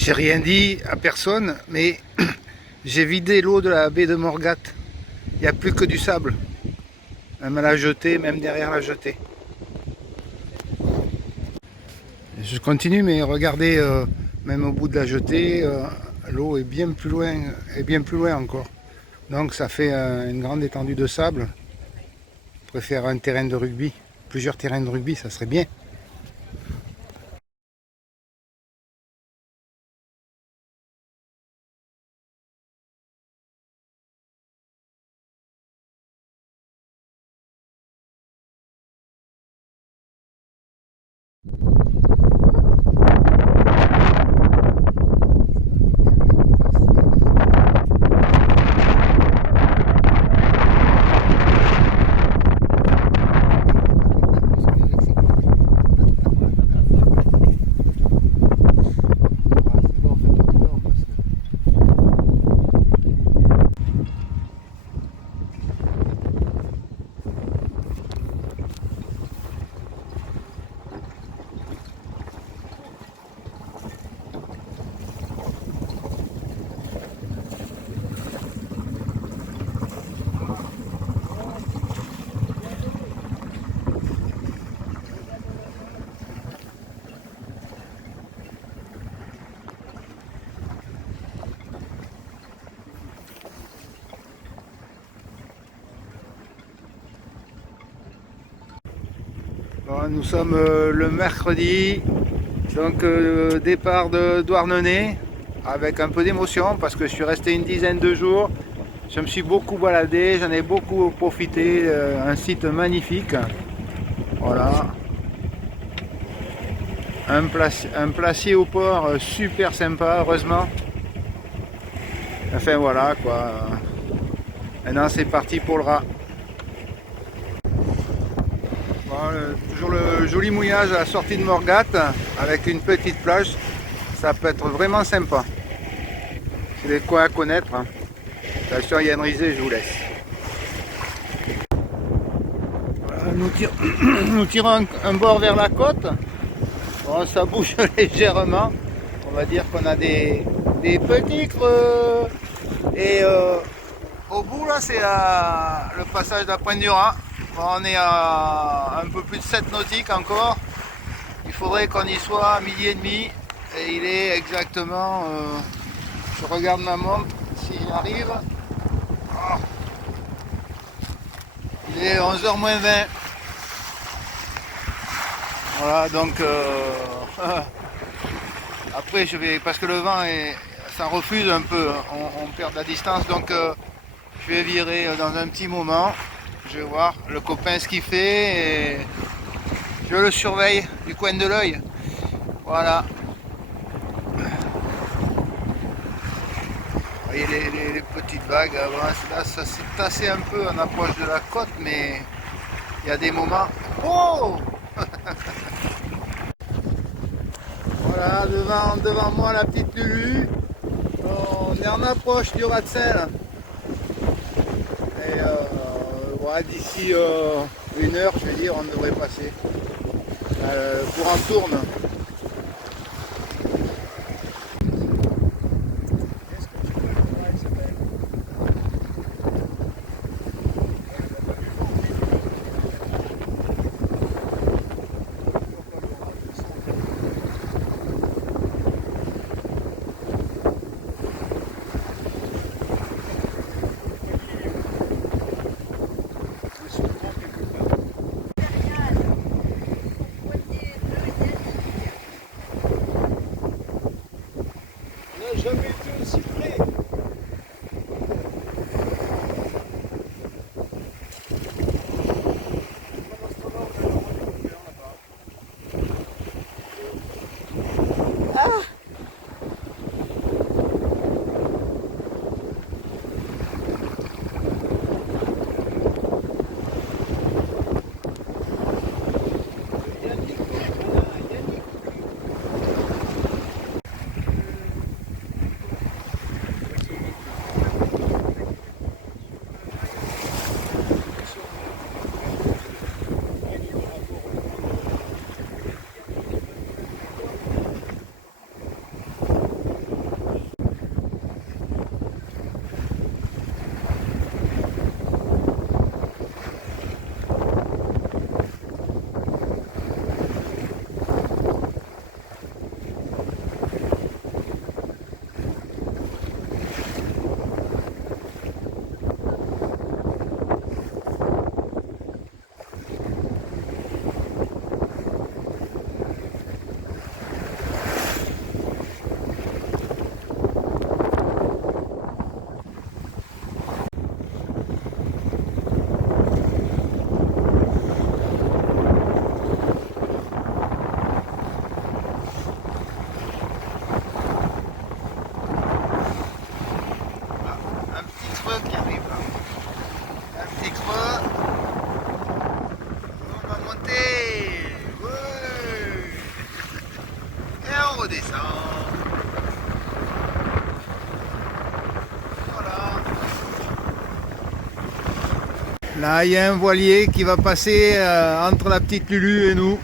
J'ai rien dit à personne, mais j'ai vidé l'eau de la baie de Morgat. Il n'y a plus que du sable. Même à la jetée, même derrière la jetée. Je continue, mais regardez, même au bout de la jetée, l'eau est bien plus loin encore. Donc ça fait une grande étendue de sable. Je préfère un terrain de rugby, plusieurs terrains de rugby, ça serait bien. Bon, nous sommes le mercredi, donc départ de Douarnenez, avec un peu d'émotion parce que je suis resté une dizaine de jours. Je me suis beaucoup baladé, j'en ai beaucoup profité, un site magnifique. Voilà. Un placier au port super sympa, heureusement. Enfin voilà quoi. Maintenant c'est parti pour le rat. Bon, toujours le joli mouillage à la sortie de Morgat avec une petite plage. Ça peut être vraiment sympa. C'est des coins à connaître. Hein. Attention, il y a une risée, je vous laisse. Voilà, nous tirons un bord vers la côte. Bon, ça bouge légèrement. On va dire qu'on a des petits creux. Et au bout, là, c'est le passage de la Pointe du Raz. Bon, on est à un peu plus de 7 nautiques encore. Il faudrait qu'on y soit à midi et demi. Et il est exactement... je regarde ma montre si j'y arrive. Oh. Il est 11h moins 20. Voilà, donc... après, je vais... Parce que le vent, ça refuse un peu. On perd de la distance. Donc, je vais virer dans un petit moment. Je vais voir le copain ce qu'il fait. Et je le surveille du coin de l'œil. Voilà. Vous voyez les petites vagues. Là, ça s'est tassé un peu en approche de la côte, mais il y a des moments. Oh! Voilà, devant moi la petite Lulu. On est en approche du rat de sel. Et voilà, d'ici 1 heure, je vais dire, on devrait passer. Le courant tourne. Jamais été aussi près. Là, il y a un voilier qui va passer entre la petite Lulu et nous.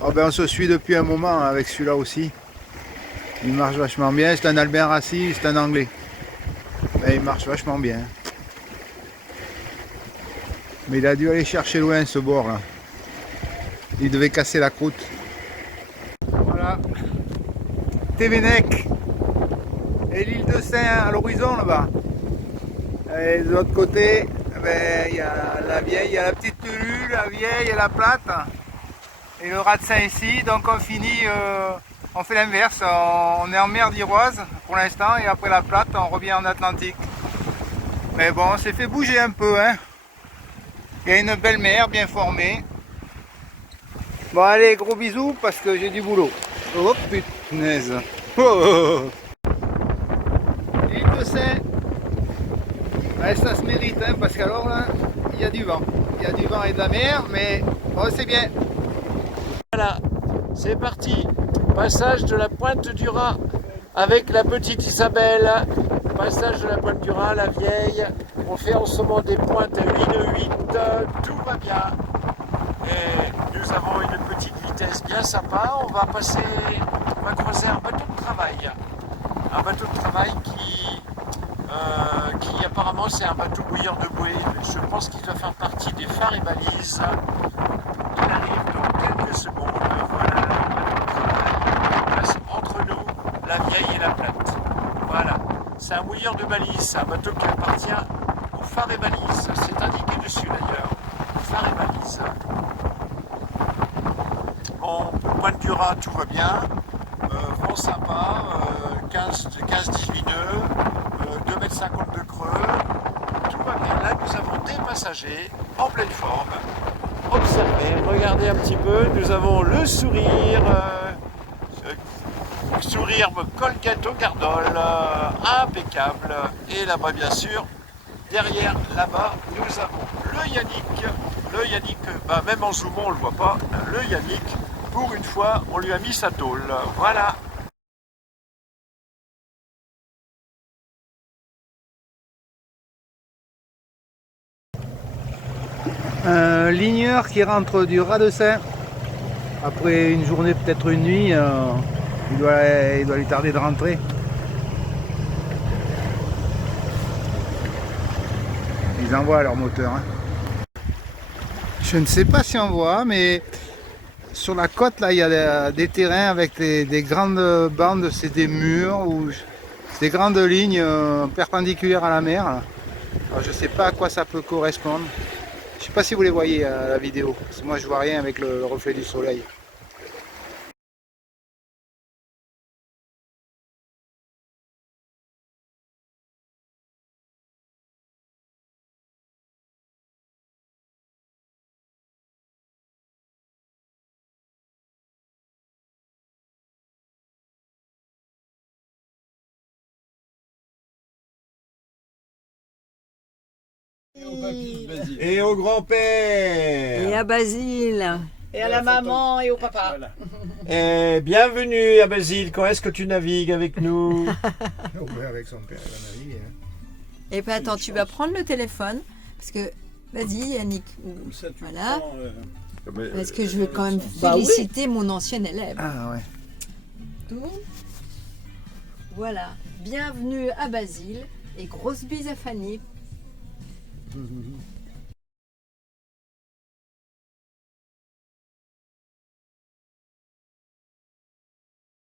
Oh, ben, on se suit depuis un moment avec celui-là aussi. Il marche vachement bien. C'est un Albin Rassi, c'est un anglais. Mais il marche vachement bien. Mais il a dû aller chercher loin ce bord là. Il devait casser la croûte. Voilà. Tévenec. Et l'île de Saint à l'horizon là-bas. Et de l'autre côté, ben, il y a la vieille, il y a la petite Lulu, la vieille et la plate. Et le Ratsin ici. Donc on finit, on fait l'inverse. On est en mer d'Iroise pour l'instant et après la plate, on revient en Atlantique. Mais bon, on s'est fait bouger un peu, hein. Il y a une belle mer bien formée. Bon allez, gros bisous parce que j'ai du boulot. Oh punaise. Oh. L'île de Saint. Ouais, ça se mérite, hein, parce qu'alors là, il y a du vent. Il y a du vent et de la mer, mais bon, c'est bien. Voilà, c'est parti. Passage de la Pointe du Raz avec la petite Isabelle. Passage de la Pointe du Raz, la vieille. On fait en ce moment des pointes à 8, tout va bien. Et nous avons une petite vitesse bien sympa. On va croiser un bateau de travail. Un bateau de travail qui apparemment c'est un bateau bouilleur de bouée. Je pense qu'il doit faire partie des phares et balises. Il arrive dans quelques secondes. Voilà le bateau de travail. Passe entre nous, la vieille et la plate. Voilà. C'est un bouilleur de balises. C'est un bateau qui appartient aux phares et balises. C'est indiqué dessus d'ailleurs. Phares et balises. Bon, Pointe du Raz, tout va bien. Vent sympa, 15-18 nœuds, 2,50 m de creux. Tout va bien. Là, nous avons des passagers en pleine forme. Observez, regardez un petit peu. Nous avons le sourire. Sourire Colgate au Gardol, impeccable. Et là-bas, bien sûr, derrière, là-bas, nous avons le Yannick. Le Yannick, même en zoomant, on ne le voit pas. Le Yannick, pour une fois, on lui a mis sa tôle. Voilà. Un ligneur qui rentre du Raz de Seine. Après une journée, peut-être une nuit, il doit lui tarder de rentrer. Ils envoient leur moteur. Hein. Je ne sais pas si on voit, mais sur la côte, là, il y a des terrains avec des grandes bandes, c'est des murs ou des grandes lignes perpendiculaires à la mer. Alors, je ne sais pas à quoi ça peut correspondre. Je ne sais pas si vous les voyez à la vidéo, parce que moi je vois rien avec le reflet du soleil. Et au grand-père. Et à Basile. Et à la maman et au papa. Voilà. Et bienvenue à Basile. Quand est-ce que tu navigues avec nous? Avec son père, la navigue. Et puis attends, tu vas prendre le téléphone. Parce que, vas-y Yannick. Ça, tu Voilà. prends, Parce que je veux quand même féliciter mon ancien élève. Ah ouais. Tourne. Voilà. Bienvenue à Basile. Et grosse bise à Fanny.